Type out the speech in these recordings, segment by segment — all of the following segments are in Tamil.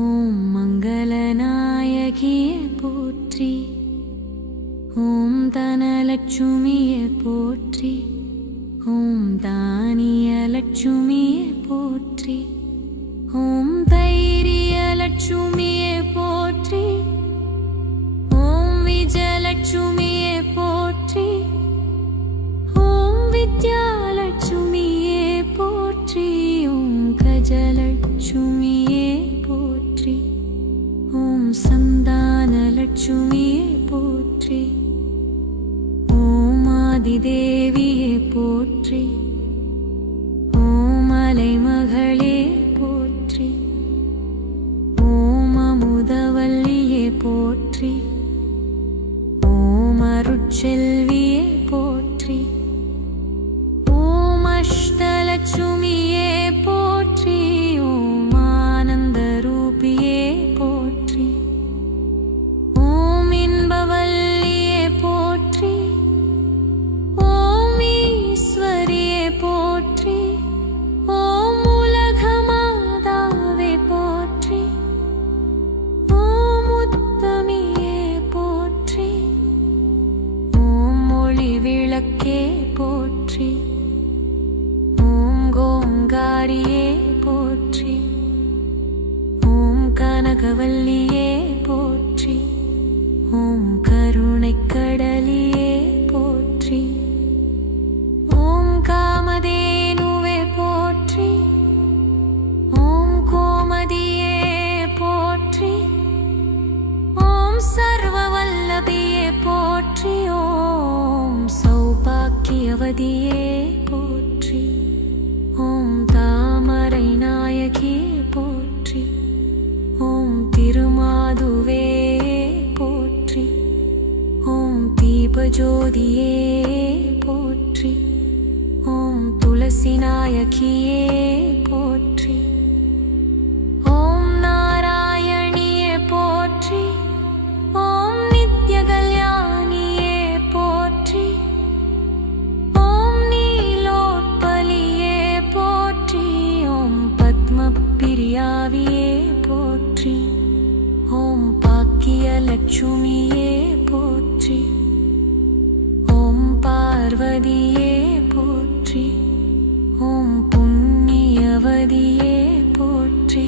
ஓம் மங்களநாயகியே போற்றி. ஓம் தனலட்சுமியே போற்றி. ஓம் தானியலட்சுமியே போற்றி. ஓம் தைரியலட்சுமியே போற்றி. ஓம் விஜயலட்சுமியே போற்றி. ஓம் வித்யாலட்சுமியே போற்றி. ஓம் கஜலட்சுமியே போற்றி. ஓம் சந்தானலட்சுமியே போற்றி. ஓம் ஆதிதேவியே போற்றி. ஓம் அலைமகளே போற்றி. ஓம் அமுதவல்லியே போற்றி. ஓம் அருட்செல்வியே போற்றி. ஓம் அஷ்டலட்சுமியே போற்றி. ஓம் ஆனந்தரூபியே போற்றி. ஓம் இன்பவல்லியே போற்றி. ஓம் ஈஸ்வரியே போற்றி. ஓம் உலகமாதாவே போற்றி. ஓம் உத்தமியே போற்றி. ஓம் ஒளி விளக்கே போற்றி. ஓம் கோங்காரியே போற்றி. ஓம் கனகவல்லியே போற்றி. ஓம் கருணைக்கடலியே போற்றி. ஓம் காமதேனுவே போற்றி. ஓம் கோமதியே போற்றி. ஓம் சர்வவல்லபியே போற்றி. ஓம் சௌபாக்கியவதியே போற்றி. ஓம் தாமரை நாயகியே போற்றி. ஓம் திருமாதுவே போற்றி. ஓம் தீபஜோதியே போற்றி. ஓம் துளசி நாயகியே போற்றி. ஓம் நாராயணியே போற்றி. ஓம் நித்ய கல்யாணியே போற்றி. ஓம் நீலோத்பலியே போற்றி. ஓம் பத்மபிரியாவியே போற்றி. ஓம் பாக்கியலட்சுமியே போற்றி. ஓம் பார்வதியே போற்றி. ஓம் புண்ணியவதியே போற்றி.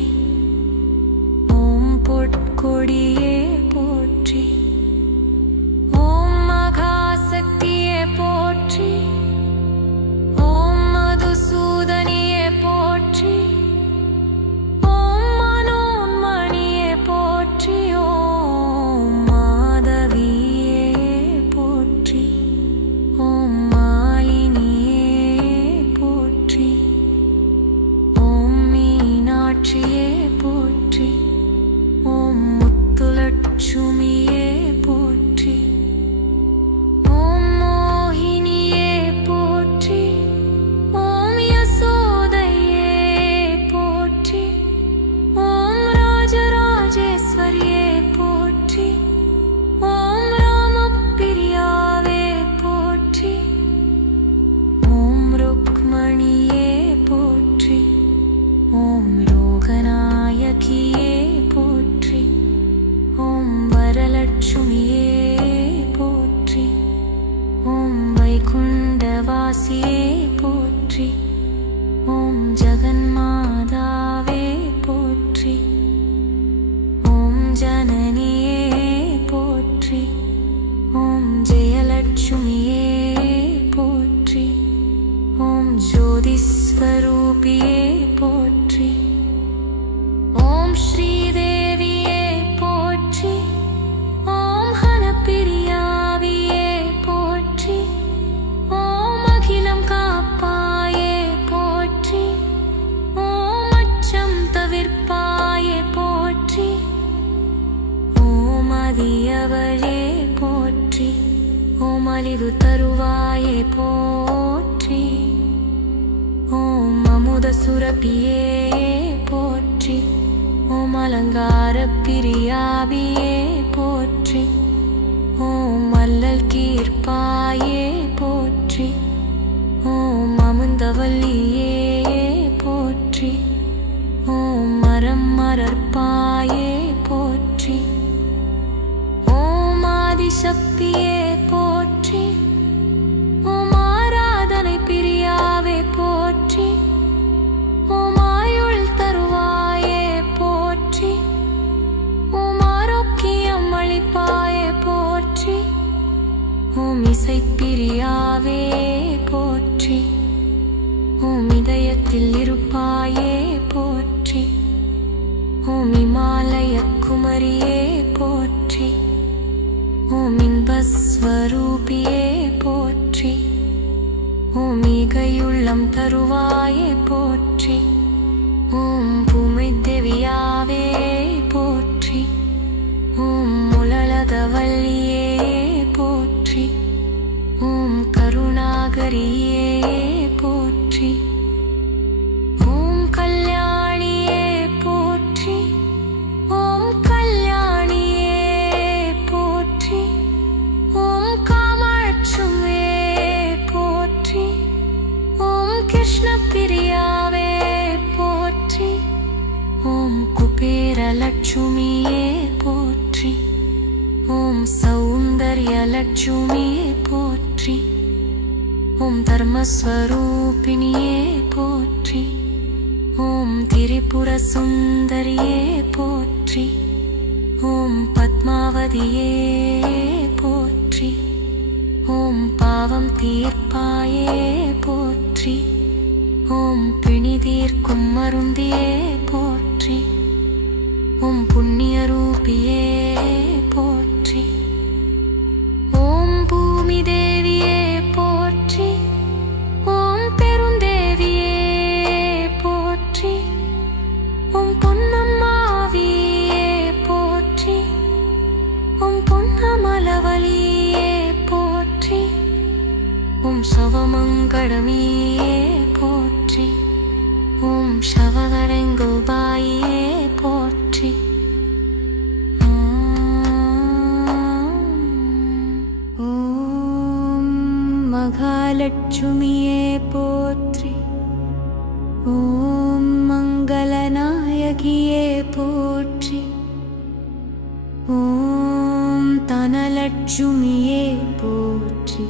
ஓம் பொற்கொடியே போற்றி. ஓம் மகாசக்தியே போற்றி. ஓம் மதுசூதனியே போற்றி. ஓம் மனோன்மணியே போற்றி. ஓம் மாதவியே போற்றி. ஓம் மாலினியே போற்றி. ஓம் மீனாட்சியே போற்றி. ஓம் முத்துலட்சுமியே போற்றி. ஓம் மோகினியே போற்றி. ஓம் யசோதையே போற்றி. ஓம் ராஜராஜேஸ்வரியே போற்றி. ஓம் ராமப்பிரியாவே போற்றி. ஓம் ருக்மணியே போற்றி. ஓம் ரோகநாயகியே போற்றி. ஓம் வரலட்சுமியே போற்றி. ஓம் வைகுண்டவாசியே போற்றி. ஓம் ஜகன்மாதாவே போற்றி. ஓம் ஜனனியே போற்றி. ஓம் ஜெயலட்சுமியே போற்றி. ஓம் ஜோதிஸ்வரூபியே போற்றி. ஓம் ஸ்ரீதேவியே போற்றி. ஓம் ஹனப்பிரியாவியே போற்றி. ஓம் அகிலம் காப்பாயே போற்றி. ஓம் அச்சம் தவிர்ப்பாயே போற்றி. ஓம் அதியவளே போற்றி. ஓம் அழிவு தருவாயே போற்றி. ஓம் அமுத சுரபியே போற்றி. ஓம் அலங்கார பிரியாவியே போற்றி. ஓம் அல்லல் கீர்ப்பாயே போற்றி. ஓம் அமுந்தவல்லியே போற்றி. ஓம் மரம் மரற்பாயே பிரியாவே போற்றி. ஓம் இதயத்தில் இருப்பாயே போற்றி. ஓம் இமாலய குமரியே போற்றி. ஓம் இன்பஸ்வரூபியே போற்றி. ஓம் ஈகையுள்ளம் தருவாயே போற்றி. ஓம் பூமி தேவியாவே போற்றி. ஓம் முலளதவல்லியே போற்றி. ஓம் கருணாகரியே போற்றி. ஓம் கல்யாணியே போற்றி. ஓம் கல்யாணியே போற்றி. ஓம் காமாட்சுமே போற்றி. ஓம் கிருஷ்ண பிரியாவே போற்றி. ஓம் குபேரலட்சுமியே போற்றி. ஓம் சௌந்தர்யலட்சுமியே போற்றி. ஓம் தர்மஸ்வரூபிணியே போற்றி. ஓம் திரிபுர சுந்தரியே போற்றி. ஓம் பத்மாவதியே போற்றி. ஓம் பாவம் தீர்ப்பாயே போற்றி. ஓம் பிணி தீர்க்கும் மருந்தியே போற்றி. ஓம் புண்ணிய ரூபியே போற்றி. ஓம் பூமி தேவியே போற்றி. ஓம் பெருந்தேவியே போற்றி. ஓம் பொன்னம்மாவியே போற்றி. ஓம் பொன்னமலவலியே போற்றி. ஓம் சவமங்கடமியே போற்றி. ஓம் சவகரங்கோபாயே போற்றி. ஓம் மகாலட்சுமியே போற்றி. ஓம் மங்களநாயகியே போற்றி. ஓம் தனலட்சுமியே போற்றி.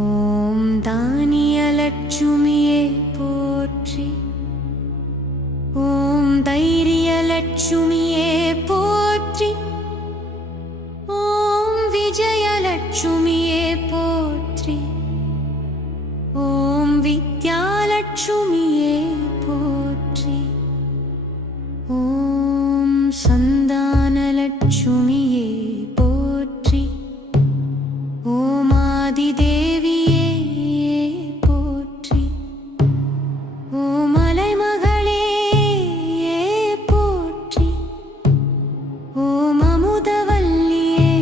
ஓம் தானியலட்சுமியே போற்றி. ஓம் தைரியலட்சுமியே போற்றி. ஓம் விஜயலட்சுமியே போற்றி. ஓம் வித்யாலட்சுமியே போற்றி. ஓம் சந்தானலட்சுமியே போற்றி. ஓம் ஆதிதேவியே போற்றி. ஓம் அலைமகளே போற்றி. ஓம் அமுதவல்லியே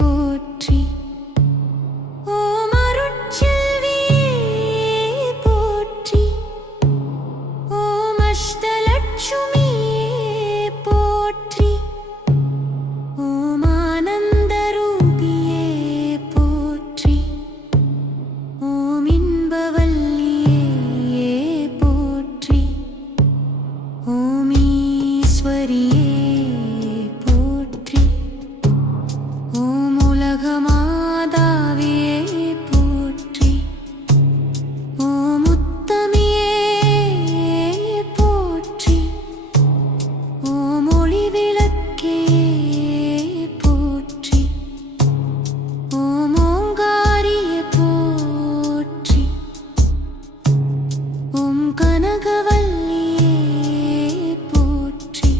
போற்றி. ஓம் அருட்செல்வியே போற்றி. ஓம் அஷ்டலட்சுமியே போற்றி. ஓம் ஆனந்தரூபியே போற்றி. ஓம் இன்பவல்லியே போற்றி. ஓம் ஈஸ்வரியே போற்றி. ஓம் உலகமாதாவியே போற்றி. ஓம் உத்தமியே போற்றி. ஓம் ஒளிவிளக்கே போற்றி. ஓம் ஓங்காரியே போற்றி. ஓம் கனகவல்லியே போற்றி.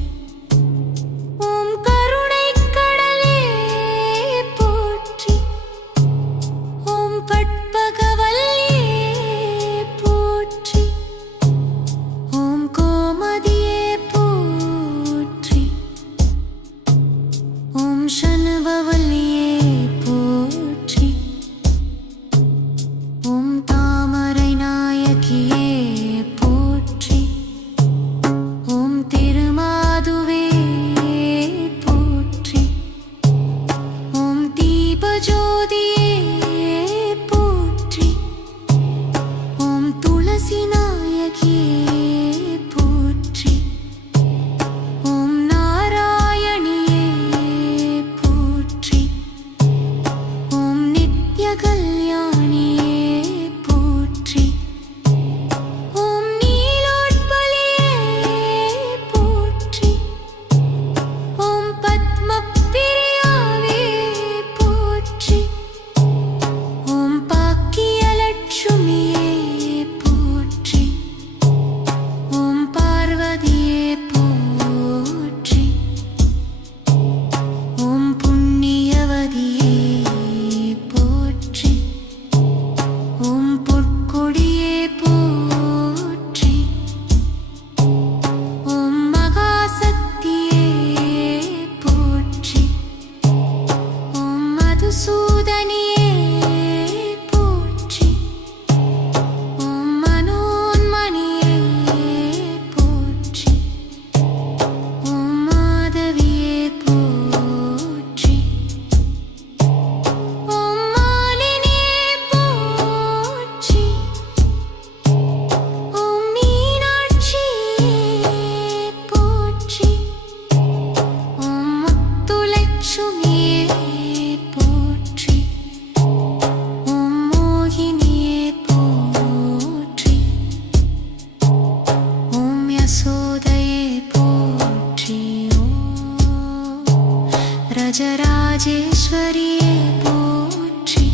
கஜராஜேஸ்வரியே போற்றி.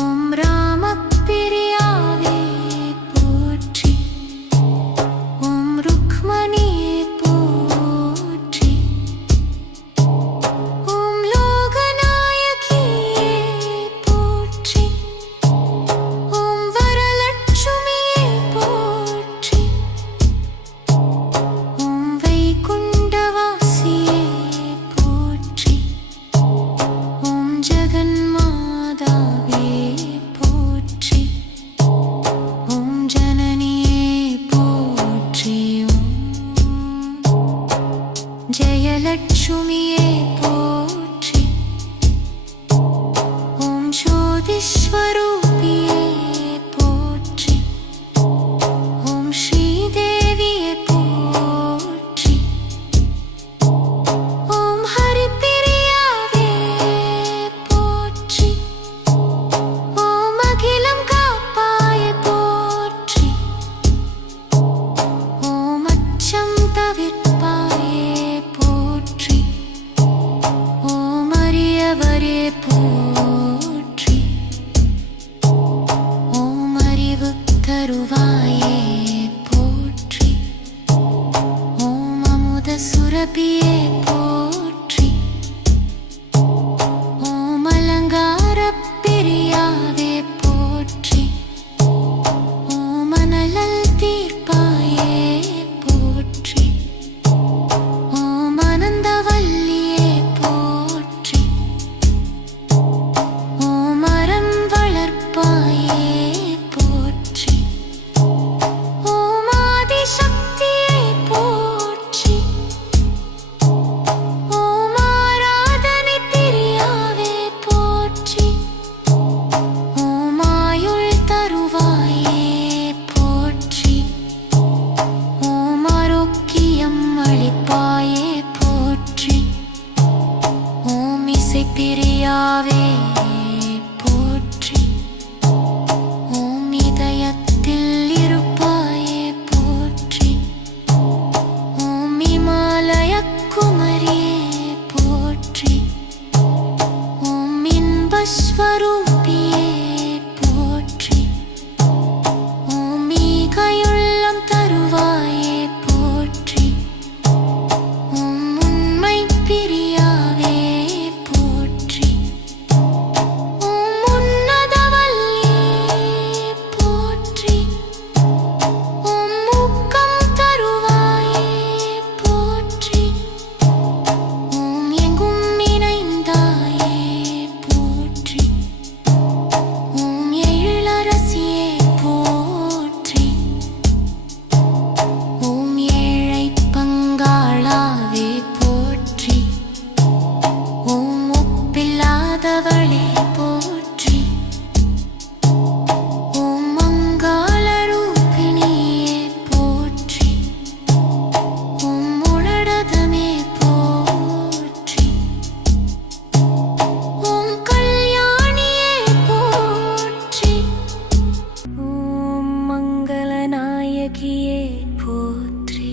ஓம் ராமப்பிரியாவே போற்றி. ஓம் ருக்மணியே போற்றி. ஓம் லோகநாயகியே போற்றி. ஓம் வரலட்சுமியே போற்றி. ஓம் வைகுண்டவாசியே போற்றி. ஓம் ஜெகன்மாதாவே போற்றி. ஓம் ஜனனியே போற்றி. ஓம் ஜெயலட்சுமியே போற்றி. ஓம் ஜோதிஸ்வரூபியே போற்றி. ஓம் ஸ்ரீதேவியே போற்றி. ஓம் ஹரிப்பிரியாவே போற்றி. ஓம் அகிலம் காப்பாய போற்றி. ஓம் அச்சம் தவிர்ப்பாயே போற்றி. ஓம் அரியவரே போற்றி. ஓம் அறிவு தருவாயே போற்றி. ஓம் அமுத சுரபியே போற்றி. ஓம் அலங்கார பிரியாவே போற்றி. ஓம் அனலல் தீர்ப்பாயே போற்றி. ஓம் அனந்தவல்லியே போற்றி. ஓம் அறம் வளர்ப்பாயே போற்றி. ஓம் ஆதிசக்தியே போற்றி. ஓம் ஆராதனை பிரியாவே போற்றி. ஓம் ஆயுள் தருவாயே போற்றி. ஓம் ஆரோக்கியம் அளிப்பாயே போற்றி. ஓம் இசைப்பிரியாவே போற்றி. ஓம் இதயத்தில் இருப்பாயே போற்றி. ஓம் இமாலய குமரியே போற்றி. ஓம் இன்பஸ்வரூபியே போற்றி. ஓம் ஈகையுள்ளம் தருவாயே போற்றி. ஓம் உண்மை பிரியாவே போற்றி. ஓம் உன்னதவல்லியே போற்றி. ஓம் ஊக்கம் தருவாயே போற்றி. ஓம் எங்கும் இணைந்தாயே போற்றி. ஓம் எழிலரசியே போற்றி. ஓம் ஏழை பங்காளாவே போற்றி. ஓம் ஒப்பில்லாதவளே போற்றி. ஓம் மங்கள ரூபிணியே போற்றி. ஓம் உளடதமே போற்றி. ஓம் கல்யாணியே போற்றி. ஓம் மங்களநாயகியே போற்றி.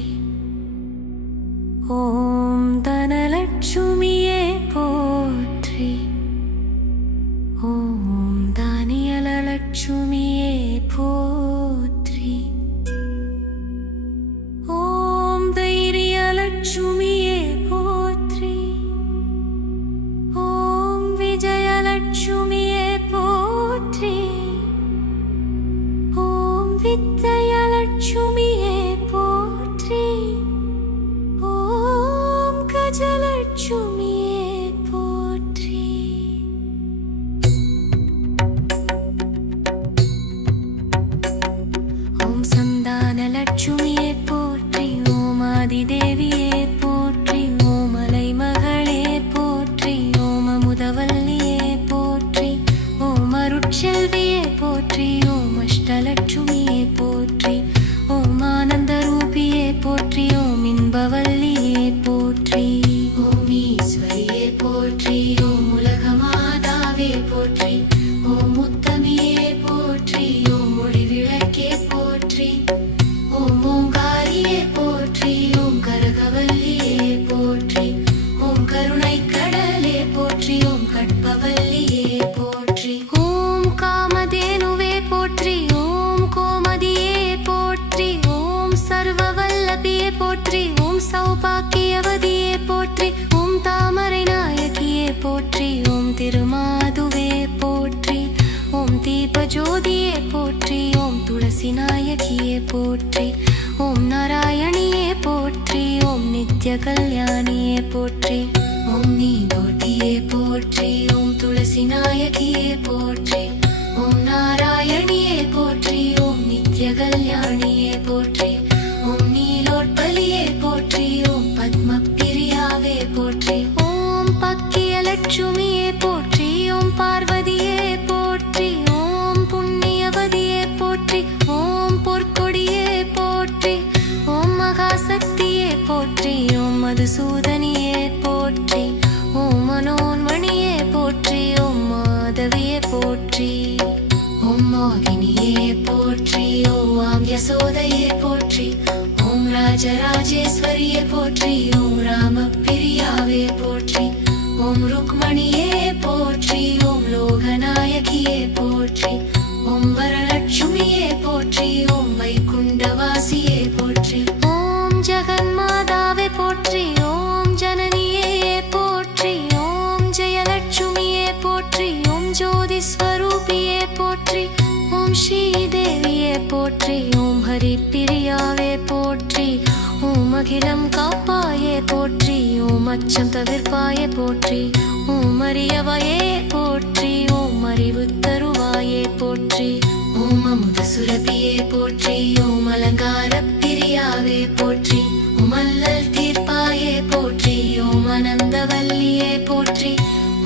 ஓம் தனலட்சுமியே போற்றி. ஓம் தானியலட்சுமியே போற்றி. ஓம் தைரியலட்சுமியே போற்றி. ஓம் விஜயலட்சுமியே போற்றி. ஓம் வித்யலட்சுமியே போற்றி. ஓம் கஜலட்சுமியே போற்றி. ஓம் சந்தானலட்சுமியே போற்றி. ஓம் ஆதிதேவியே போற்றி. ஓம் அலைமகளே போற்றி. ஓம் அமுதவல்லியே போற்றி. ஓம் அருட்செல்வியே போற்றி. ஓம் அஷ்டலட்சுமியே போற்றி. ஓம் ஆனந்த ரூபியே போற்றி. ஓம் இன்பவல்லியே போற்றி. ஓம் ஈஸ்வரியே பாக்கியவதியே போற்றி ஓம் தாமரை நாயகியே போற்றி ஓம் திருமாதுவே போற்றி ஓம் தீப ஜோதியே போற்றி ஓம் துளசி நாயகியே போற்றி ஓம் நாராயணியே போற்றி ஓம் நித்ய கல்யாணியே போற்றி ஓம் நீதோட்டியே போற்றி ஓம் துளசி நாயகியே போற்றி ஓம் நாராயணியே போற்றி ஓம் நித்ய கல்யாணியே போற்றி ஓம் நீலோட்பலியே போற்றி ஓம் பத்ம பிரியாவே போற்றி ஓம் பக்கிய லட்சுமியே போற்றி ஓம் பார்வதியே போற்றி ஓம் புண்ணியவதியே போற்றி ஓம் பொற்கொடியே போற்றி ஓம் மகாசக்தியே போற்றி ஓம் மதுசூதனியே போற்றி ஓம் மனோன்மணியே போற்றி ஓம் மாதவியே போற்றி ஓம் மோகினியே போற்றி ஓம் யசோதையே போற்றி ஓம் ராஜராஜேஸ்வரியே போற்றி ஓம் ராம பிரியாவே போற்றி ஓம் ருக்மணியே போற்றி ஓம் லோகநாயகியே போற்றி ஓம் வரலட்சுமியே போற்றி ஓம் வைகுண்டவாசியே போற்றி ஓம் ஜெகன்மாதாவே போற்றி ஓம் ஜனனியே போற்றி ஓம் ஜெயலட்சுமியே போற்றி ஓம் ஜோதி ஸ்வரூபியே போற்றி ஓம் ஸ்ரீதேவியே போற்றி ஓம் ஹரிப்பிரியாவே போற்றி ஓம் அகிலம் காப்பாயே போற்றி ஓம் அச்சம் தவிர்ப்பாயே போற்றி ஓம் அரியவாயே போற்றி ஓம் அறிவு தருவாயே போற்றி ஓம் அமுத சுரபியே போற்றி ஓம் அலங்கார பிரியாவே போற்றி ஓம் அல்லல் தீர்ப்பாயே போற்றி ஓம் அனந்தவல்லியே போற்றி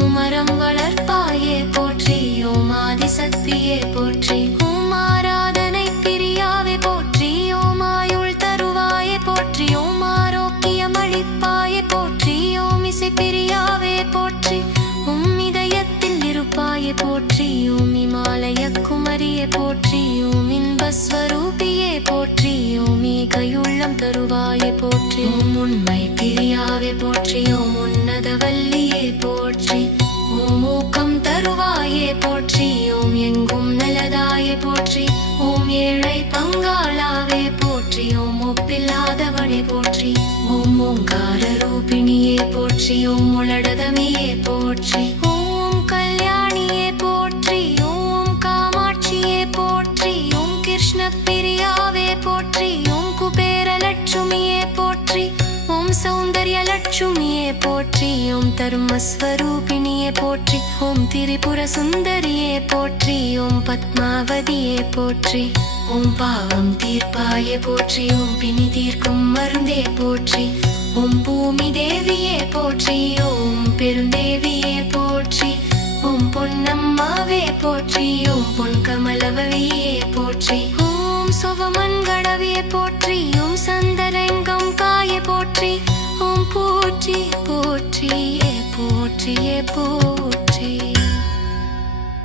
உமரம் வளர்ப்பாயே போற்றி ஓம் ஆதிசக்தியே போற்றி ஓம் ஆராதனை பிரியாவே போற்றி ஓம் ஆயுள் தருவாயே போற்றி ஓம் ஆரோக்கியம் அளிப்பாயே போற்றி ஓம் இசை பிரியாவே போற்றி ஓம் இதயத்தில் இருப்பாயே போற்றி ஓம் இமாலய குமரியே போற்றி ஓம் இன்பஸ்வரூபியே போற்றி ஓம் ஈகையுள்ளம் தருவாயே போற்றி ஓம் உண்மை பிரியாவே போற்றி ஓம் உன்னதவல்லியே போற்றி ஓம் ஊக்கம் தருவாயே போற்றி ஓம் எங்கும் நல்லதாயே போற்றி ஓம் ஏழை பங்காளாவே போற்றி ஓம் ஒப்பில்லாதவனே போற்றி ஓம் ஓங்கார ரூபிணியே போற்றி ஓம் உளடதமியே போற்றி ஓம் கல்யாணியே போற்றி ஓம் காமாட்சியே போற்றி ஓம் கிருஷ்ண பிரியாவே போற்றி ஓம் குபேர லட்சுமியே போற்றி ஓம் சௌந்தர்ய லட்சுமியே போற்றி ஓம் தர்மஸ்வரூபிணியே போற்றி ஓம் திரிபுர சுந்தரியே போற்றி ஓம் பத்மாவதியே போற்றி ஓம் பாவம் தீர்ப்பாயே போற்றி ஓம் பிணி தீர்க்கும் மருந்தே போற்றி ஓம் பூமி தேவியே போற்றி ஓம் பெருந்தேவியே போற்றி ஓம் பொன்னம்மாவே போற்றி ஓம் பொன் கமலவவியே போற்றி ஓம் சுவமன்கடவே போற்றி ஓம் சந்தரங்கம் காய போற்றி ஓம் போற்றி போற்றியே போற்றியே போற்றி